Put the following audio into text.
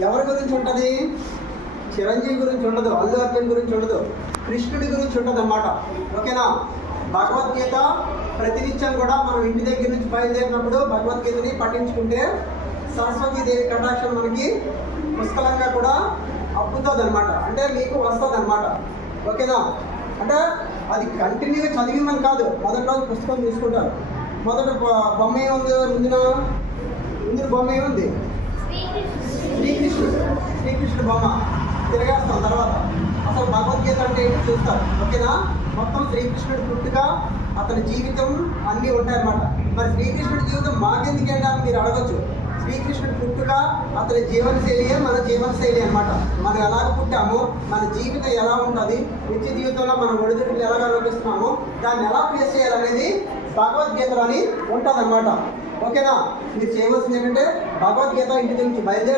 ఎవరి గురించి ఉంటుంది? చిరంజీవి గురించి ఉండదు, అల్లు అర్జున్ గురించి ఉండదు, కృష్ణుడి గురించి ఉంటుంది అన్నమాట. ఓకేనా? భగవద్గీత ప్రతినిత్యం కూడా మనం ఇంటి దగ్గర నుంచి బయలుదేరినప్పుడు భగవద్గీతని పఠించుకుంటే సరస్వతీదేవి కటాక్షం మనకి పుష్కలంగా కూడా అప్పుతుంది అనమాట. అంటే మీకు వస్తుంది అనమాట. ఓకేనా? అంటే అది కంటిన్యూగా చదివిమని కాదు, మొదటి రోజు పుస్తకం తీసుకుంటారు. మొదట బొమ్మ ఏముంది? ముందు బొమ్మ ఏముంది? శ్రీకృష్ణుడు బొమ్మ తిరగేస్తాం. తర్వాత అసలు భగవద్గీత అంటే ఏంటి చూస్తారు. ఓకేనా? మొత్తం శ్రీకృష్ణుడి పుట్టుక, అతని జీవితం అన్నీ ఉంటాయన్నమాట. మరి శ్రీకృష్ణుడి జీవితం మాకెందుకంటే అని మీరు అడగచ్చు. శ్రీకృష్ణుడి పుట్టుక, అతని జీవనశైలియే మన జీవనశైలి అనమాట. మనం ఎలాగ పుట్టామో, మన జీవితం ఎలా ఉంటుంది, నిత్య జీవితంలో మనం ఒడిదుడుకులు ఎలాగ అనుభవిస్తున్నామో దాన్ని ఎలా ఫేస్ చేయాలనేది భగవద్గీతలోని ఉంటుంది అనమాట. ఓకేనా? మీరు చేయవలసింది ఏంటంటే భగవద్గీత ఇంటి నుంచి బయలుదేరి